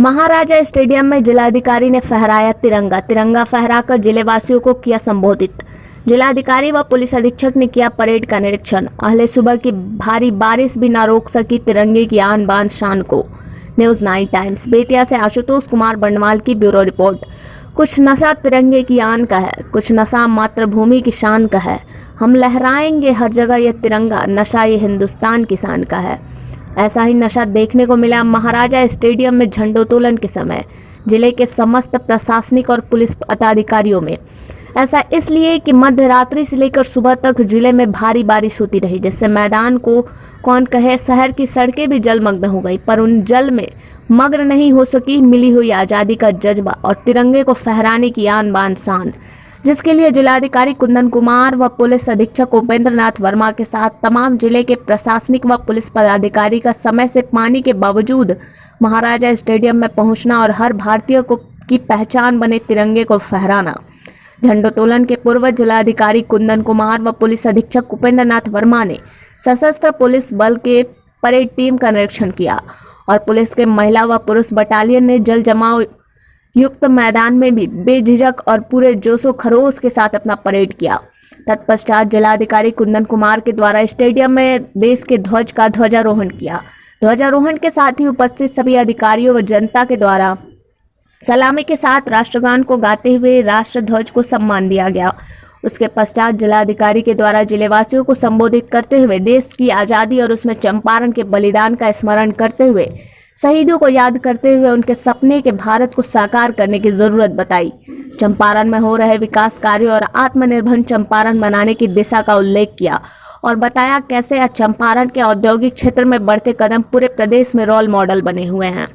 महाराजा stadium में जिलाधिकारी ने फहराया तिरंगा। तिरंगा फहराकर जिलेवासियों को किया संबोधित। जिलाधिकारी व पुलिस अधीक्षक ने किया परेड का निरीक्षण। अहले सुबह की भारी बारिश भी न रोक सकी तिरंगे की आन बान शान को। न्यूज़ 9 टाइम्स बेतिया से आशुतोष कुमार बंडवाल की ब्यूरो रिपोर्ट। कुछ नशा तिरंगे की आन का है, कुछ नशा मातृभूमि की शान का है। हम लहराएंगे हर जगह यह तिरंगा, नशा ये हिंदुस्तान की शान का है। ऐसा ही नशा देखने को मिला महाराजा स्टेडियम में झंडोत्तोलन के समय जिले के समस्त प्रशासनिक और पुलिस पदाधिकारियों में। ऐसा इसलिए कि मध्य रात्रि से लेकर सुबह तक जिले में भारी बारिश होती रही, जिससे मैदान को कौन कहे शहर की सड़कें भी जलमग्न हो गई, पर उन जल में मग्न नहीं हो सकी मिली हुई आज़ादी का जज्बा और तिरंगे को फहराने की आन बान शान, जिसके लिए जिलाधिकारी कुंदन कुमार व पुलिस अधीक्षक उपेंद्र नाथ वर्मा के साथ तमाम जिले के प्रशासनिक व पुलिस पदाधिकारी का समय से पानी के बावजूद महाराजा स्टेडियम में पहुंचना और हर भारतीय को की पहचान बने तिरंगे को फहराना। झंडोत्तोलन के पूर्व जिलाधिकारी कुंदन कुमार व पुलिस अधीक्षक उपेंद्र नाथ वर्मा ने सशस्त्र पुलिस बल के परेड टीम का निरीक्षण किया और पुलिस के महिला व पुरुष बटालियन ने जल जमाव युक्त मैदान में भी बेझिझक और पूरे जोशो खरोश के साथ अपना परेड किया। तत्पश्चात जिलाधिकारी कुंदन कुमार के द्वारा स्टेडियम में देश के ध्वज का ध्वजारोहण किया। ध्वजारोहण के साथ ही उपस्थित सभी अधिकारियों व जनता के द्वारा सलामी के साथ राष्ट्रगान को गाते हुए राष्ट्र ध्वज को सम्मान दिया गया। उसके पश्चात जिलाधिकारी के द्वारा जिलेवासियों को संबोधित करते हुए देश की आज़ादी और उसमें चंपारण के बलिदान का स्मरण करते हुए शहीदों को याद करते हुए उनके सपने के भारत को साकार करने की जरूरत बताई। चंपारण में हो रहे विकास कार्यों और आत्मनिर्भर चंपारण बनाने की दिशा का उल्लेख किया और बताया कैसे चंपारण के औद्योगिक क्षेत्र में बढ़ते कदम पूरे प्रदेश में रोल मॉडल बने हुए हैं।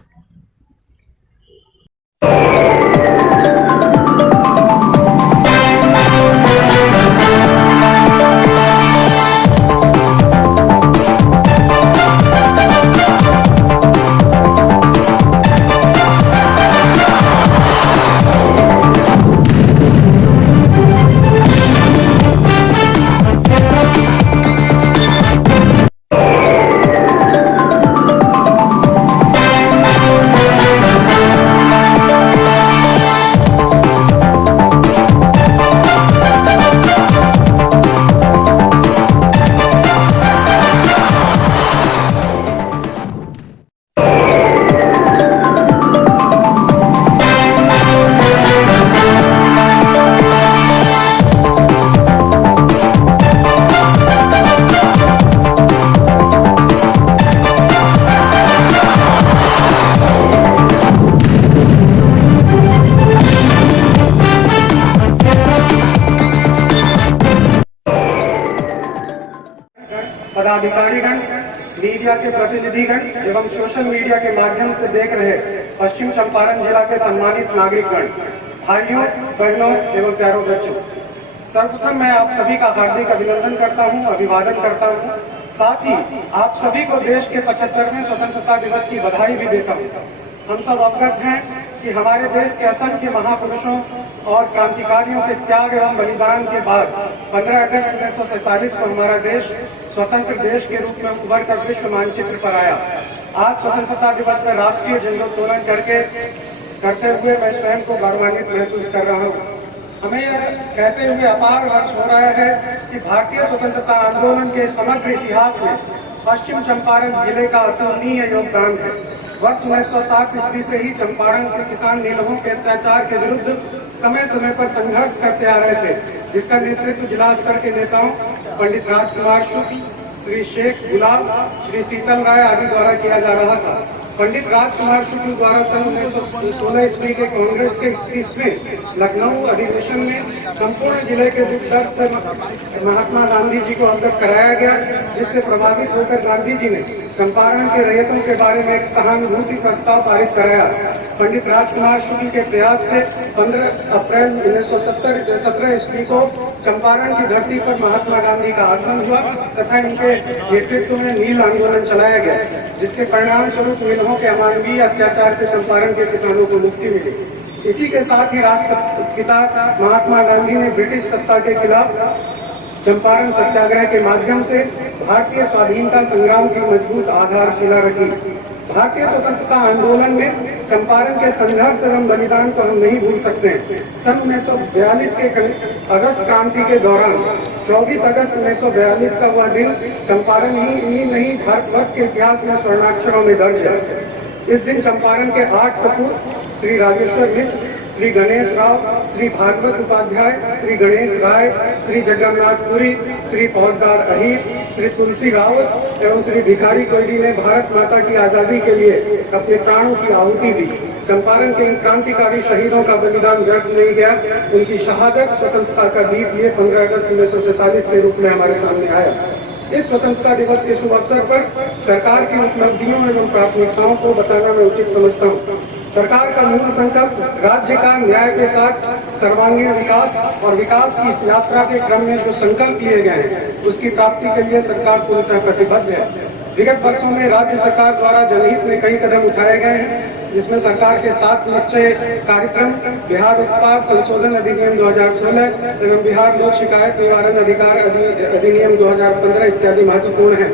पदाधिकारीगण, मीडिया के प्रतिनिधिगण एवं सोशल मीडिया के माध्यम से देख रहे पश्चिम चंपारण जिला के सम्मानित नागरिकगण, भाइयों बहनों एवं प्यारों बच्चों, सर्वप्रथम मैं आप सभी का हार्दिक अभिनंदन करता हूं, अभिवादन करता हूं। साथ ही आप सभी को देश के 75वें स्वतंत्रता दिवस की बधाई भी देता हूं। हम सब अवगत हैं कि हमारे देश के असंख्य महापुरुषों और क्रांतिकारियों के त्याग एवं बलिदान के बाद 15 अगस्त 1947 को हमारा देश स्वतंत्र देश के रूप में उभर कर विश्व मानचित्र पर आया। आज स्वतंत्रता दिवस में राष्ट्रीय झंडोत्तोलन करते हुए मैं स्वयं को गौरवान्वित महसूस कर रहा हूँ। हमें यह कहते हुए अपार हर्ष हो रहा है कि भारतीय स्वतंत्रता आंदोलन के समग्र इतिहास में पश्चिम चंपारण जिले का अतुलनीय योगदान है। वर्ष 1907 ईस्वी से ही चंपारण के किसान नीलहों के अत्याचार के विरुद्ध समय समय पर संघर्ष करते आ रहे थे, जिसका नेतृत्व जिला स्तर के नेताओं पंडित राजकुमार शुक्ल, श्री शेख गुलाब, श्री शीतल राय आदि द्वारा किया जा रहा था। पंडित राजकुमार शुक्ल द्वारा सन 1916 ईस्वी के कांग्रेस के 31वें लखनऊ अधिवेशन में संपूर्ण जिले के दुख दर्द से महात्मा गांधी जी को अवगत कराया गया, जिससे प्रभावित होकर गांधी जी ने चंपारण के रैयतों के बारे में एक सहानुभूति प्रस्ताव पारित कराया। पंडित राजकुमार शुक्ल के प्रयास से 15 अप्रैल 1917 ईस्वी को चंपारण की धरती पर महात्मा गांधी का आगमन हुआ तथा इनके नेतृत्व में नील आंदोलन चलाया गया, जिसके परिणाम स्वरूप नीलहों के अमानवीय अत्याचार से चंपारण के किसानों को मुक्ति मिली। इसी के साथ ही राष्ट्रपिता महात्मा गांधी ने ब्रिटिश सत्ता के खिलाफ चंपारण सत्याग्रह के माध्यम से भारतीय स्वाधीनता संग्राम की मजबूत आधारशिला रखी। भारतीय स्वतंत्रता आंदोलन में चंपारण के संघर्ष एवं बलिदान को हम नहीं भूल सकते हैं। सन 1942 के अगस्त क्रांति के दौरान 24 अगस्त 1942 का वह दिन चंपारण ही नहीं भारतवर्ष के इतिहास में स्वर्णाक्षरों में दर्ज है। इस दिन चंपारण के 8 सपूत श्री राजेश्वर मिश्र, श्री गणेश राव, श्री भागवत उपाध्याय, श्री गणेश राय, श्री जगन्नाथ पुरी, श्री फौजदार अहीर, श्री तुलसी रावत एवं श्री भिखारी कोयली ने भारत माता की आजादी के लिए अपने प्राणों की आहुति दी। चंपारण के इन क्रांतिकारी शहीदों का बलिदान व्यर्थ नहीं गया। उनकी शहादत स्वतंत्रता का दीप लिए 15 अगस्त 1947 के रूप में हमारे सामने आया। इस स्वतंत्रता दिवस के शुभ अवसर पर सरकार की उपलब्धियों एवं प्राथमिकताओं को बताना मैं उचित समझता हूँ। सरकार का मूल संकल्प राज्य का न्याय के साथ सर्वांगीण विकास और विकास की इस यात्रा के क्रम में जो संकल्प लिए गए हैं उसकी प्राप्ति के लिए सरकार पूर्णतः प्रतिबद्ध है। विगत वर्षों में राज्य सरकार द्वारा जनहित में कई कदम उठाए गए हैं, जिसमें सरकार के 7 निश्चय कार्यक्रम, बिहार उत्पाद संशोधन अधिनियम 2016 एवं बिहार लोक शिकायत निवारण अधिकार अधिनियम 2015 इत्यादि महत्वपूर्ण है।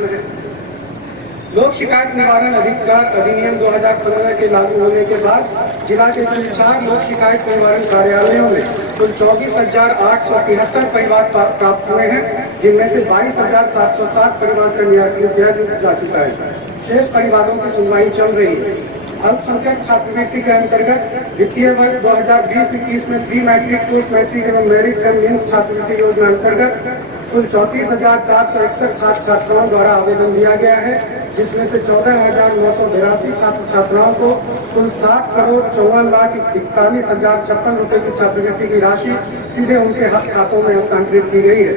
लोक शिकायत निवारण अधिकार अधिनियम 2015 के लागू होने के बाद जिला के कुल 4 लोक शिकायत निवारण कार्यालयों में कुल 24,873 परिवार प्राप्त हुए हैं, जिनमें से 22,707 परिवार का निराकरण किया जा चुका है। शेष परिवारों की सुनवाई चल रही है। अल्पसंख्यक छात्रवृत्ति के अंतर्गत वित्तीय वर्ष 2020-21 में प्री मैट्रिक, पोस्ट मैट्रिक एवं मेरिट एवं मेंस छात्रवृत्ति योजना अंतर्गत कुल 34,461 छात्राओं द्वारा आवेदन दिया गया है, जिसमें से 14,982 छात्र छात्राओं को कुल 7,54,41,056 रुपए की छात्रवृत्ति की राशि सीधे उनके खातों में हस्तांतरित की गई है।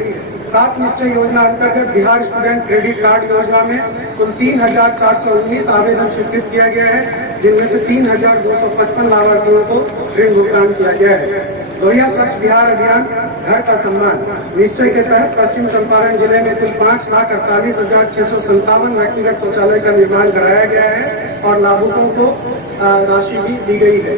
7 निश्चय योजना अंतर्गत बिहार स्टूडेंट क्रेडिट कार्ड योजना में कुल 3,419 आवेदन स्वीकृत किया गया है, जिनमें से 3,255 लाभार्थियों को ऋण भुगतान किया गया है। लोहिया स्वच्छ बिहार अभियान घर का सम्मान निश्चय के तहत पश्चिम चंपारण जिले में कुल 5,48,657 व्यक्तिगत शौचालय का निर्माण कराया गया है और लाभुकों को राशि भी दी गई है।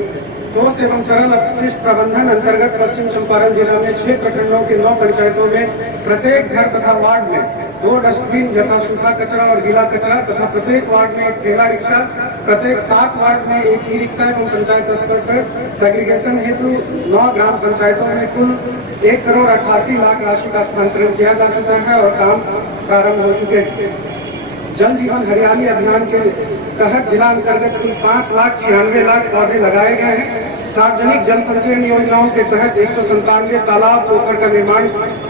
ठोस एवं तरल अपशिष्ट प्रबंधन अंतर्गत पश्चिम चंपारण जिला में 6 प्रखंडों के 9 पंचायतों में प्रत्येक घर तथा वार्ड में 2 डस्टबिन यथा सूखा कचरा और गीला कचरा तथा प्रत्येक वार्ड में 1 ठेला रिक्शा, प्रत्येक 7 वार्ड में 1 ई रिक्शा एवं पंचायत स्तर पर सेग्रीगेशन हेतु 9 ग्राम पंचायतों में कुल 1,88,00,000 राशि का स्थानांतरण किया जा चुका है और काम प्रारंभ हो चुके हैं। जल जीवन हरियाली अभियान के तहत जिला अंतर्गत कुल 5,96,00,000 पौधे लगाए गए हैं। सार्वजनिक जल संचयन योजनाओं के तहत 197 तालाब पोखर का निर्माण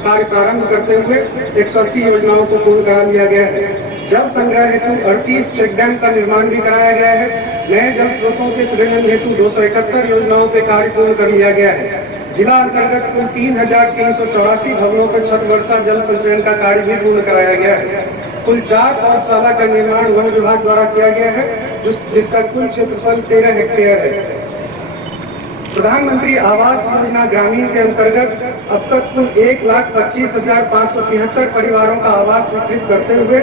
कार्य प्रारंभ करते हुए 180 योजनाओं को पूर्ण करा लिया गया है। जल संग्रह हेतु 38 चेक डैम का निर्माण भी कराया गया है। नए जल स्रोतों के सृजन हेतु 271 योजनाओं पे कार्य पूर्ण कर लिया गया है। जिला अंतर्गत कुल 3,384 भवनों पर छत वर्षा जल संचयन का कार्य भी पूर्ण कराया गया है। कुल 4 पौधशाला का निर्माण वन विभाग द्वारा किया गया है, जिसका कुल क्षेत्रफल 13 हेक्टेयर है। प्रधानमंत्री आवास योजना ग्रामीण के अंतर्गत अब तक कुल 1,25,573 परिवारों का आवास वितरित करते हुए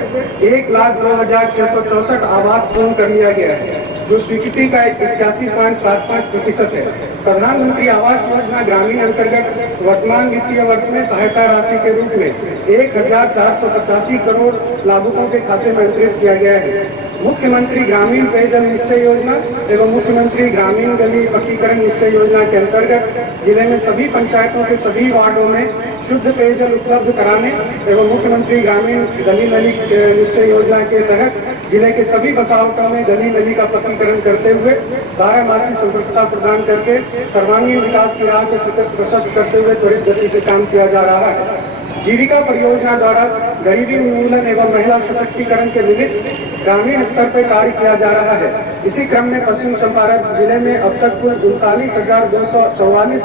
1,02,664 आवास पूर्ण कर लिया गया है, जो स्वीकृति का 81.75% है। प्रधानमंत्री आवास योजना ग्रामीण अंतर्गत वर्तमान वित्तीय वर्ष में सहायता राशि के रूप में 1,485 करोड़ लाभुकों के खाते में अंतरित किया गया है। मुख्यमंत्री ग्रामीण पेयजल निश्चय योजना एवं मुख्यमंत्री ग्रामीण गली पक्कीकरण निश्चय योजना के अंतर्गत जिले में सभी पंचायतों के सभी वार्डों में शुद्ध पेयजल उपलब्ध कराने एवं मुख्यमंत्री ग्रामीण गली नली निश्चय योजना के तहत जिले के सभी बसावटों में गली नली का पक्कीकरण करते हुए 12 मासी संपर्कता प्रदान करके सर्वांगीण विकास की राह को प्रशस्त करते हुए त्वरित गति से काम किया जा रहा है। जीविका परियोजना द्वारा गरीबी उन्मूलन एवं महिला सशक्तिकरण के निमित्त ग्रामीण स्तर पर कार्य किया जा रहा है। इसी क्रम में पश्चिम चंपारण जिले में अब तक कुल 39,244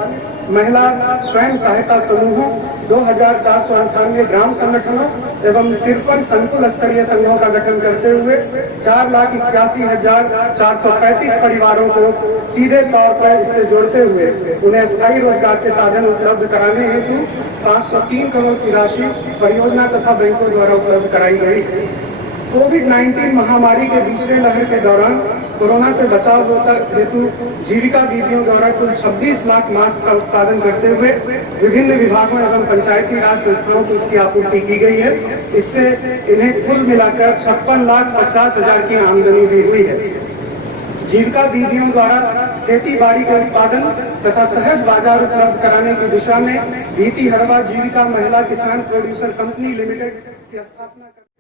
महिला स्वयं सहायता समूहों, 2,498 ग्राम संगठनों एवं 53 संकुल स्तरीय संघों का गठन करते हुए 4,81,435 परिवारों को सीधे तौर पर इससे जोड़ते हुए उन्हें स्थायी रोजगार के साधन उपलब्ध कराने हेतु 503 करोड़ की राशि परियोजना तथा बैंकों द्वारा उपलब्ध कराई गई। कोविड-19 महामारी के दूसरे लहर के दौरान कोरोना से बचाव हेतु जीविका दीदियों द्वारा कुल 26 लाख मास्क का उत्पादन करते हुए विभिन्न विभागों एवं पंचायती राज संस्थाओं को इसकी आपूर्ति की गई है। इससे इन्हें कुल मिलाकर 56,50,000 की आमदनी भी हुई है। जीविका दीदियों द्वारा खेती बाड़ी के उत्पादन तथा सहज बाजार उपलब्ध कराने की दिशा में बीती हरवा जीविका महिला किसान प्रोड्यूसर कंपनी लिमिटेड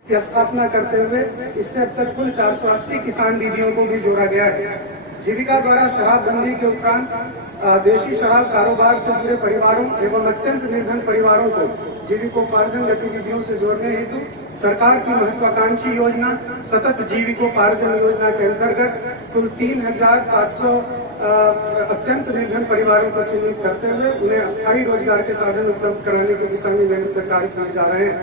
की स्थापना करते हुए इससे अब तक कुल 480 किसान दीदियों को भी जोड़ा गया है। जीविका द्वारा शराबबंदी के उपरांत देशी शराब कारोबार से जुड़े परिवारों एवं अत्यंत निर्धन परिवारों को जीविकोपार्जन गतिविधियों से जोड़ने हेतु सरकार की महत्वाकांक्षी योजना सतत जीविकोपार्जन योजना के अंतर्गत कुल 3,700 अत्यंत निर्धन परिवारों को चिन्हित करते हुए उन्हें अस्थायी रोजगार के साधन उपलब्ध कराने की दिशा में निरंतर कार्य किए जा रहे हैं।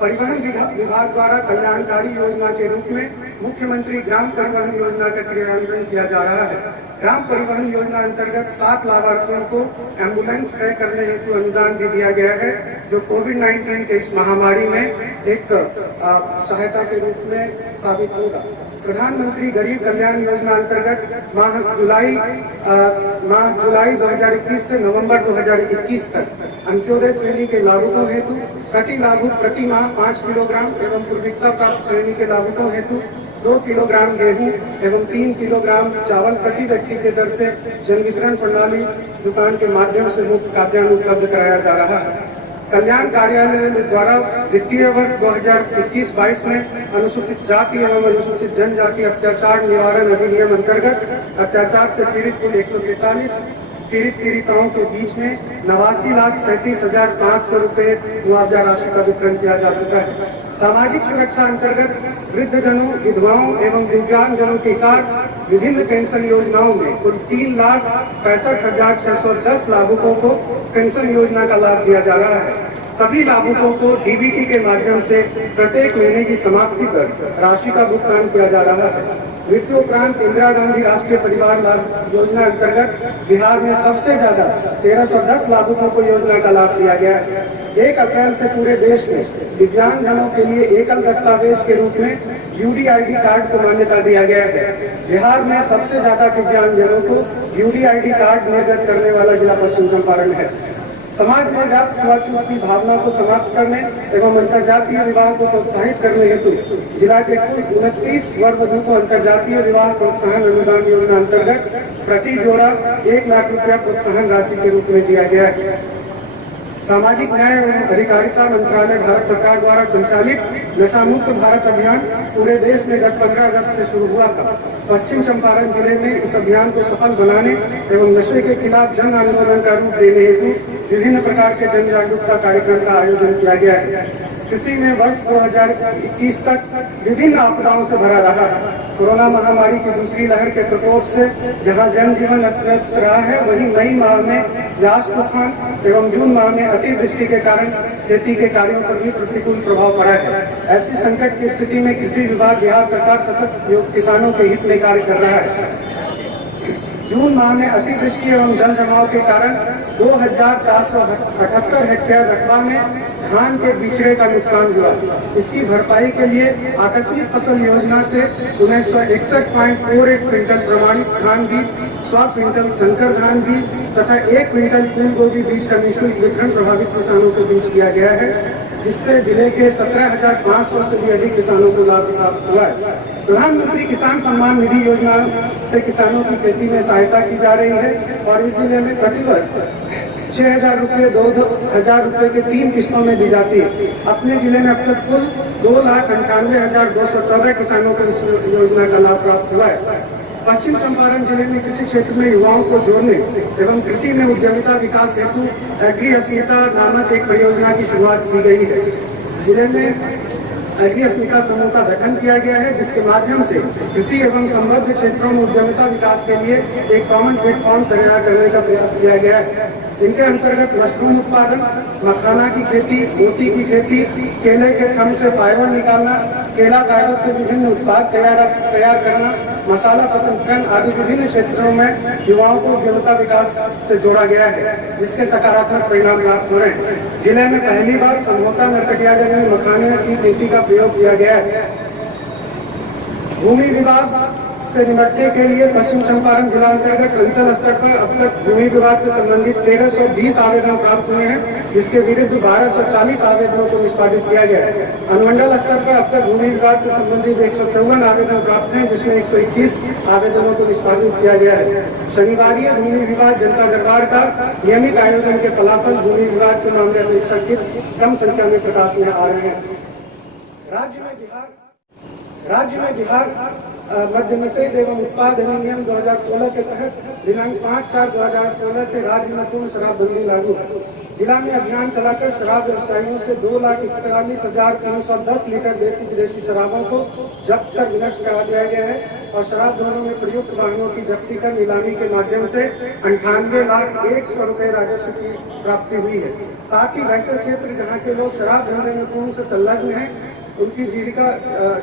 परिवहन विभाग द्वारा कल्याणकारी योजना के रूप में मुख्यमंत्री ग्राम परिवहन योजना का क्रियान्वयन किया जा रहा है। ग्राम परिवहन योजना अंतर्गत 7 लाभार्थियों को एम्बुलेंस क्रय करने हेतु अनुदान भी दिया गया है, जो कोविड-19 के इस महामारी में एक सहायता के रूप में साबित होगा। प्रधानमंत्री गरीब कल्याण योजना अंतर्गत माह जुलाई 2021 से नवंबर 2021 तक अंत्योदय श्रेणी के लाभुकों हेतु प्रति लाभुक प्रति माह 5 किलोग्राम एवं पूर्विकता प्राप्त श्रेणी के लाभुकों हेतु 2 किलोग्राम गेहूं एवं 3 किलोग्राम चावल प्रति व्यक्ति के दर से जन वितरण प्रणाली दुकान के माध्यम से मुफ्त खाद्यान्न उपलब्ध कराया जा रहा है। कल्याण कार्यालय द्वारा वित्तीय वर्ष 2021-22 में अनुसूचित जाति एवं अनुसूचित जनजाति अत्याचार निवारण अधिनियम अंतर्गत अत्याचार से पीड़ित कुल 143 पीड़िताओं के बीच में 89,37,500 रुपए मुआवजा राशि का वितरण किया जा चुका है। सामाजिक सुरक्षा अंतर्गत वृद्धजनों, विधवाओं एवं दिव्यांगजनों के कार्ड विभिन्न पेंशन योजनाओं में कुल 3,65,610 लाभुकों को पेंशन योजना का लाभ दिया जा रहा है। सभी लाभुकों को डीबीटी के माध्यम से प्रत्येक महीने की समाप्ति पर राशि का भुगतान किया जा रहा है। मृत्यु उपरांत इंदिरा गांधी राष्ट्रीय परिवार लाभ योजना अंतर्गत बिहार में सबसे ज्यादा 1,310 लाभुकों को योजना का लाभ दिया गया है। 1 अप्रैल से पूरे देश में दिव्यांगजनों के लिए एकल दस्तावेज के रूप में यूडीआईडी कार्ड को मान्यता दिया गया है। बिहार में सबसे ज्यादा दिव्यांगजनों को यूडीआईडी कार्ड निर्गत करने वाला जिला पश्चिम चंपारण है। समाज में व्याप्त छुआछूत की भावना को समाप्त करने एवं अंतर्जातीय विवाह को प्रोत्साहित करने हेतु जिला के कुल 29 वर्ग को अंतर्जातीय विवाह प्रोत्साहन अनुदान योजना अंतर्गत प्रति जोड़ा 1 लाख रुपया प्रोत्साहन राशि के रूप में दिया गया है। सामाजिक न्याय एवं अधिकारिता मंत्रालय भारत सरकार द्वारा संचालित नशा मुक्त भारत अभियान पूरे देश में गत 15 अगस्त से शुरू हुआ था। पश्चिम चंपारण जिले में इस अभियान को सफल बनाने एवं नशे के खिलाफ जन आंदोलन का रूप देने हेतु विभिन्न प्रकार के जन जागरूकता कार्यक्रम का आयोजन किया गया है। कृषि में वर्ष 2021 तक विभिन्न आपदाओं से भरा रहा है। कोरोना महामारी की दूसरी लहर के प्रकोप से जहां जनजीवन अस्त व्यस्त रहा है, वहीं मई माह में यास तूफान एवं जून माह में अतिवृष्टि के कारण खेती के कार्यों पर भी प्रतिकूल प्रभाव पड़ा है। ऐसी संकट की स्थिति में कृषि विभाग बिहार सरकार सतत किसानों के हित में कार्य कर रहा है। जून माह में अतिवृष्टि एवं जल जमाव के कारण 2,478 हेक्टेयर रकबा में धान के बिचड़े का नुकसान हुआ। इसकी भरपाई के लिए आकस्मिक फसल योजना से 1961.48 क्विंटल प्रमाणित धान बीज, 100 क्विंटल संकर धान बीज तथा 1 क्विंटल फूल गोभी बीज का निःशुल्क वितरण प्रभावित किसानों को बीच किया गया है, जिससे जिले के 17,500 से भी अधिक किसानों को लाभ प्राप्त हुआ है। प्रधानमंत्री किसान सम्मान निधि योजना से किसानों की खेती में सहायता की जा रही है और इस जिले में प्रतिवर्ष 6,000 रुपये 2,000 रुपये के 3 किस्तों में दी जाती है। अपने जिले में अब तक कुल 2,98,214 किसानों को इस योजना का लाभ प्राप्त हुआ है। पश्चिम चंपारण जिले में कृषि क्षेत्र में युवाओं को जोड़ने एवं कृषि में उद्यमिता विकास हेतु एग्री अस्मिता नामक एक परियोजना की शुरुआत की गई है। जिले में एग्री अस्मिता समूह का गठन किया गया है, जिसके माध्यम से कृषि एवं संबद्ध क्षेत्रों में उद्यमिता विकास के लिए एक कॉमन प्लेटफॉर्म तैयार करने का प्रयास किया गया है। इनके अंतर्गत मशरूम उत्पादन, मखाना की खेती, मोती की खेती, केले के थम से फाइबर निकालना, केला फाइबर से विभिन्न उत्पाद तैयार करना, मसाला प्रसंस्करण आदि विभिन्न क्षेत्रों में युवाओं को उद्यमिता विकास से जोड़ा गया है, जिसके सकारात्मक परिणाम प्राप्त हो रहे हैं। जिले में पहली बार समझौता नरकटियागंज में मखाने की खेती का प्रयोग किया गया है। भूमि विवाद से निपटने के लिए पश्चिम चंपारण जिला अंतर्गत अंचल स्तर पर अब तक भूमि विवाद से संबंधित 1320 आवेदन प्राप्त हुए हैं, जिसके विरुद्ध 1240 आवेदनों को निष्पादित किया गया है। अनुमंडल स्तर पर अब तक भूमि विवाद से संबंधित 154 आवेदन प्राप्त हैं, जिसमें 121 आवेदनों को निष्पादित किया गया है। शनिवारीय भूमि विवाद जनता दरबार का नियमित आयोजन के फलाफल भूमि विवाद के मामले अपेक्षाकृत कम संख्या में प्रकाश में आ रहे हैं। राज्य में बिहार मद्य निषेध एवं उत्पाद अधिनियम 2016 के तहत दिनांक 5/4/2016 से राज्य में पूर्ण शराबबंदी लागू है। जिला में अभियान चलाकर शराब व्यवसायियों से 2,41,310 लीटर देशी विदेशी शराबों को जब्त कर विनष्ट करा दिया गया है और शराब धोने में प्रयुक्त वाहनों की जब्ती कर नीलामी के माध्यम से 98,01,00 रुपए राजस्व की प्राप्ति हुई है। साथ ही वैसे क्षेत्र जहाँ के लोग शराब धंधे में पूर्ण से संलग्न हैं, उनकी जीविका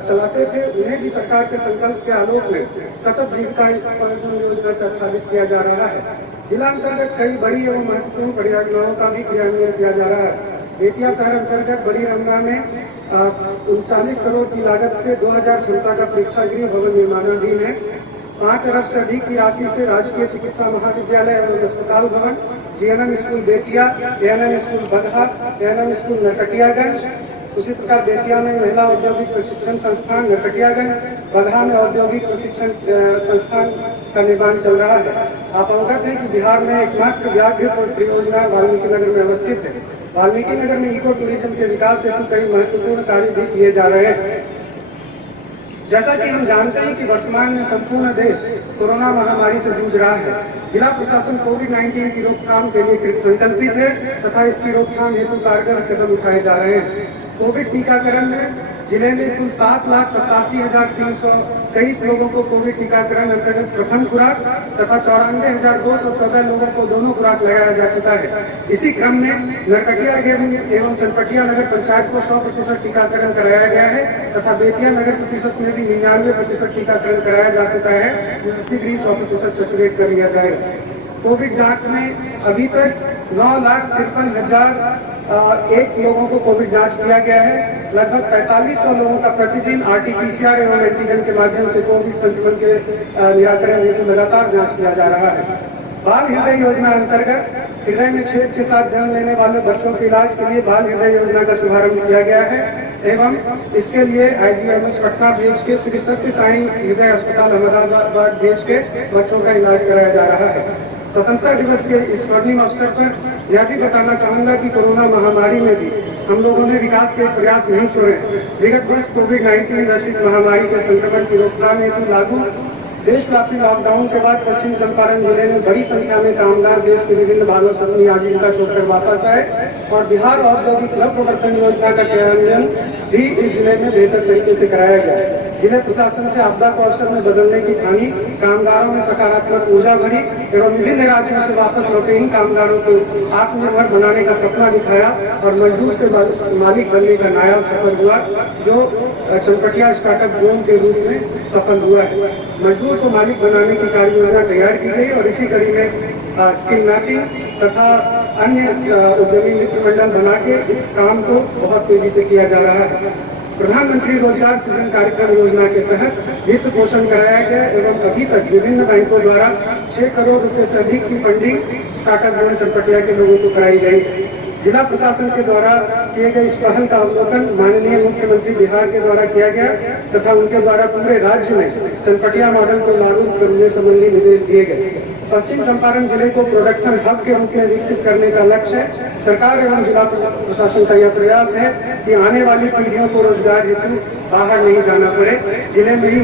चलाते थे, उन्हें भी सरकार के संकल्प के आलोक में सतत जीविका योजना से आच्छादित किया जा रहा है। जिला अंतर्गत कई बड़ी एवं महत्वपूर्ण परियोजनाओं का भी क्रियान्वयन किया जा रहा है। बेतिया शहर अंतर्गत बड़ी रंगा में 39 करोड़ की लागत से 2000 क्षमता का प्रेक्षागृह भवन निर्माणाधीन है। 5 अरब से अधिक की राशि से राजकीय चिकित्सा महाविद्यालय एवं अस्पताल भवन, GNM school Bettiah, ANM school Bagaha, ANM school Narkatiaganj, उसी प्रकार बेतिया में महिला औद्योगिक प्रशिक्षण संस्थान नरकटियागंज, बगहा में औद्योगिक प्रशिक्षण संस्थान का निर्माण चल रहा है। आप अवगत हैं कि बिहार में एकमात्र व्याघ्र परियोजना वाल्मीकि नगर में अवस्थित है। वाल्मीकि नगर में इको टूरिज्म के विकास हेतु कई महत्वपूर्ण कार्य भी किए जा रहे हैं। जैसा कि हम जानते हैं कि वर्तमान में संपूर्ण देश कोरोना महामारी से जूझ रहा है। जिला प्रशासन कोविड-19 की रोकथाम के लिए कृत संकल्पित है तथा इसकी रोकथाम हेतु कारगर कदम उठाए जा रहे हैं। कोविड टीकाकरण में जिले में कुल 7,87,323 लोगों को कोविड टीकाकरण अंतर्गत प्रथम खुराक तथा 94,214 लोगों को दोनों खुराक लगाया जा चुका है। इसी क्रम में नरकटिया एवं चनपटिया नगर पंचायत को 100% टीकाकरण कराया गया है तथा बेतिया नगर प्रतिशत में भी 99% टीकाकरण कराया जा चुका है, जिसे शीघ्र 100% सैचुरेट कर लिया जाएगा। कोविड जांच में अभी तक 9,53,001 लोगों को कोविड जांच किया गया है। लगभग 4500 लोगों का प्रतिदिन RT-PCR एवं एंटीजन के माध्यम से कोविड संक्रमण के निराकरण हेतु लगातार जांच किया जा रहा है। बाल हृदय योजना अंतर्गत हृदय में छेद के साथ जन्म लेने वाले बच्चों के इलाज के लिए बाल हृदय योजना का शुभारंभ किया गया है एवं इसके लिए IGMS पटना भेज के श्री सत्य साई हृदय अस्पताल अहमदाबाद भेज के बच्चों का इलाज कराया जा रहा है। स्वतंत्रता दिवस के इस स्वर्णिम अवसर पर यह भी बताना चाहूंगा कि कोरोना महामारी में भी हम लोगों ने विकास के प्रयास नहीं छोड़े। विगत वर्ष कोविड-19 वैश्विक महामारी के संक्रमण की रोकथाम हेतु लागू देशव्यापी लॉकडाउन के बाद पश्चिम चंपारण जिले में बड़ी संख्या में कामगार देश के विभिन्न भागों से अपनी आजीविका छोड़कर वापस आए और बिहार औद्योगिक नव प्रवर्तन योजना का क्रियान्वयन भी इस जिले में बेहतर तरीके से कराया गया। जिले प्रशासन से आपदा को अवसर में बदलने की ठानी, कामगारों में सकारात्मक ऊर्जा भरी एवं विभिन्न राज्यों से वापस लौटे इन कामगारों को आत्मनिर्भर बनाने का सपना दिखाया और मजदूर से मालिक बनने का नायाब सफल हुआ, जो चनपटिया स्टार्टअप जोन के रूप में सफल हुआ है। मजदूर को मालिक बनाने की कार्य योजना तैयार की गई और इसी कड़ी में स्किल मैपिंग तथा अन्य उद्यमी मित्र मंडल बना के इस काम को बहुत तेजी से किया जा रहा है। प्रधानमंत्री रोजगार सृजन कार्यक्रम योजना के तहत वित्त पोषण कराया गया एवं अभी तक विभिन्न बैंकों द्वारा 6 करोड़ रुपए से अधिक की फंडिंग स्टार्टअप जोन चनपटिया के लोगों को कराई गई। जिला प्रशासन के द्वारा किए गए इस पहल का अवलोकन माननीय मुख्यमंत्री बिहार के द्वारा किया गया तथा उनके द्वारा पूरे राज्य में चनपटिया मॉडल को लागू करने संबंधी निर्देश दिए गए। पश्चिम चंपारण जिले को प्रोडक्शन हब के रूप में विकसित करने का लक्ष्य है। सरकार एवं जिला प्रशासन का यह प्रयास है कि आने वाली पीढ़ियों को रोजगार हेतु बाहर नहीं जाना पड़े, जिले में ही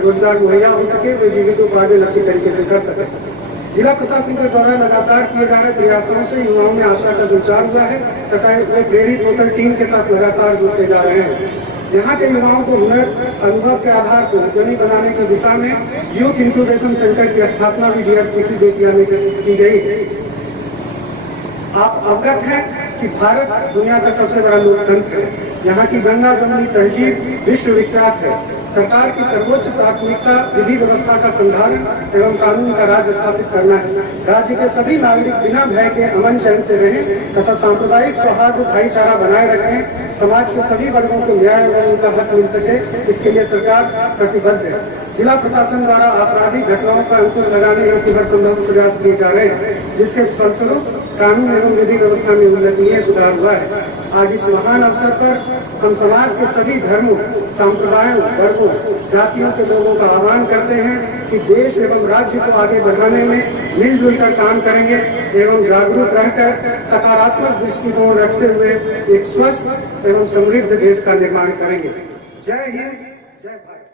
रोजगार मुहैया हो सके, वे जीविकोपार्जन अच्छी तरीके से कर सके। जिला प्रशासन के द्वारा लगातार किए जा रहे प्रयासों से युवाओं में आशा का संचार हुआ है तथा वे प्रेरित होकर टीम के साथ लगातार जुड़ते जा रहे हैं। यहाँ के युवाओं को हुनर अनुभव के आधार पर उद्यमी बनाने की दिशा में यूथ इंक्यूबेशन सेंटर की स्थापना भी DRCC बेतिया में की गई। आप अवगत हैं कि भारत दुनिया का सबसे बड़ा लोकतंत्र है। यहाँ की गंगा जमुनी तहजीब विश्व विख्यात है। सरकार की सर्वोच्च प्राथमिकता विधि व्यवस्था का संधारण एवं कानून का राज स्थापित करना है। राज्य के सभी नागरिक बिना भय के अमन चैन से रहें तथा सांप्रदायिक सौहार्द भाईचारा बनाए रखें। समाज के सभी वर्गों को न्याय एवं उनका हक मिल सके, इसके लिए सरकार प्रतिबद्ध है। जिला प्रशासन द्वारा आपराधिक घटनाओं पर अंकुश लगाने हेतु हर संभव प्रयास किए जा रहे हैं, जिसके फलस्वरूप कानून एवं विधि व्यवस्था में उल्लेखनीय सुधार हुआ है। आज इस महान अवसर पर हम समाज के सभी धर्मों, संप्रदायों, वर्गों, जातियों के लोगों का आह्वान करते हैं कि देश एवं राज्य को आगे बढ़ाने में मिलजुल कर काम करेंगे एवं जागरूक रहकर सकारात्मक दृष्टिकोण रखते हुए एक स्वस्थ एवं समृद्ध देश का निर्माण करेंगे। जय हिंद, जय भारत।